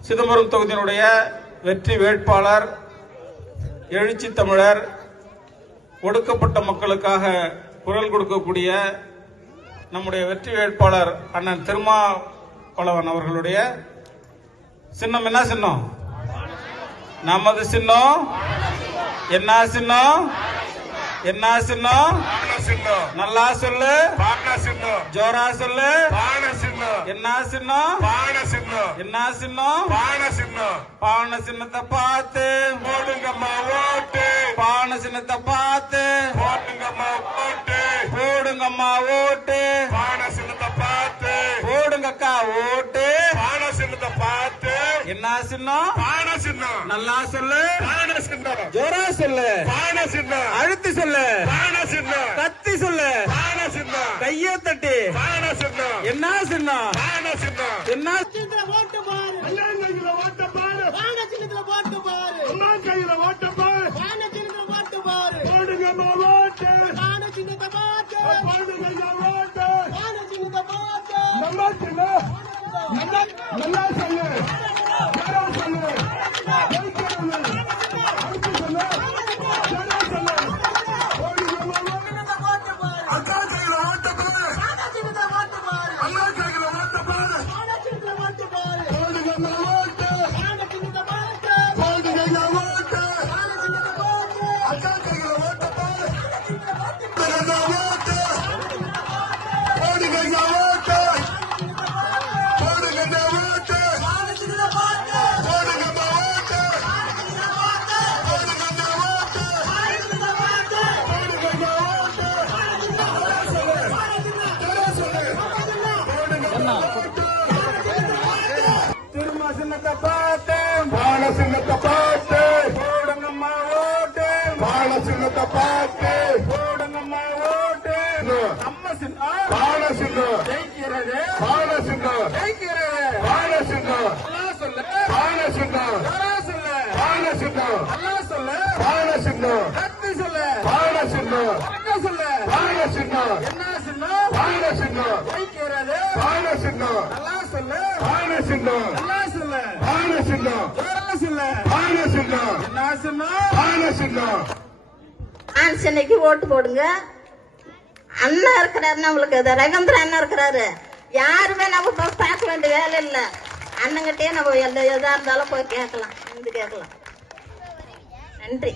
சிதம்பரம் தொகுதியினுடைய வெற்றி வேட்பாளர் எழுச்சி தமிழர் ஒடுக்கப்பட்ட மக்களுக்காக குரல் கொடுக்கக்கூடிய நம்முடைய வெற்றி வேட்பாளர் அண்ணன் திருமாவளவன் அவர்களுடைய சின்னம் என்ன சின்னம்? நமது சின்னம்? என்ன சின்னம்? என்ன சின்னம்? சின்னம். நல்லா சொல்லு. பான சின்னம். ஜோரா சொல்லு. பான சின்னம். என்ன சின்னம்? பான சின்னம். என்ன சின்னம்? பான சின்னம். பானை சின்னத்தை பார்த்து. போடுங்கம்மா ஓட்டு. பானை சின்னத்தை பார்த்து. போடுங்கம்மா ஓட்டு. போடுங்கம்மா ஓட்டு. பான சின்னத்தை பார்த்து. போடுங்கக்கா ஓட்டு. பான சின்னத்தை பார்த்து. என்ன சின்னம்? பான சின்னம். நல்லா சொல்லு. பான சின்னம். ஜோரா சொல்லு. பான சின்னம். அழுத்தி சொல்லு. பான சின்னம். சின்னம் என்ன சின்னம் பான சின்னம் என்ன சின்னத்துல ஓட்டு பாரு. அண்ணா கையில ஓட்ட பாரு. வான சின்னத்துல ஓட்டு பாரு. அண்ணா கையில ஓட்ட பாரு. வான சின்னத்துல ஓட்டு பாரு. போடுங்கம்மா ஓட்டு. வான சின்னத்தை ஓட்டு. வான சின்னத்தை நல்லா சொல்லு திரும்ப சின்னத்தை பார்த்து பால சின்னத்தை பார்த்து போடுங்கம்மா ஓட்டு பால சின்னத்தை பார்த்து போடுங்கம்மா ஓட்டு நம்ம சின்னம் பால சின்னம் ஜெயிக்கிறது பால சின்னம் ஜெயிக்கிறது பால நல்லா சொல்லு? பால சின்னம் ஜோரா சொல்லு? பால நல்லா சொல்லு பால சின்னம் கத்தி சொல்லு பால வணக்க சொல்லு பால சின்னம் என்ன சின்னம் பால சின்னம் ஜெயிக்கிறது. சின்னம் சின்னம் சின்னம் சின்னம் சின்னம் ஆன்சனைக்கு ஓட்டு போடுங்க. அண்ணா இருக்கிறாரு நம்மளுக்கு இது ரகந்திர அண்ணா இருக்கிறாரு. யாருமே நம்ம பார்க்க வேண்டிய வேலை இல்ல. அண்ணங்கிட்டே நம்ம எந்த எதா இருந்தாலும் போய் கேட்கலாம். வந்து கேட்கலாம். நன்றி.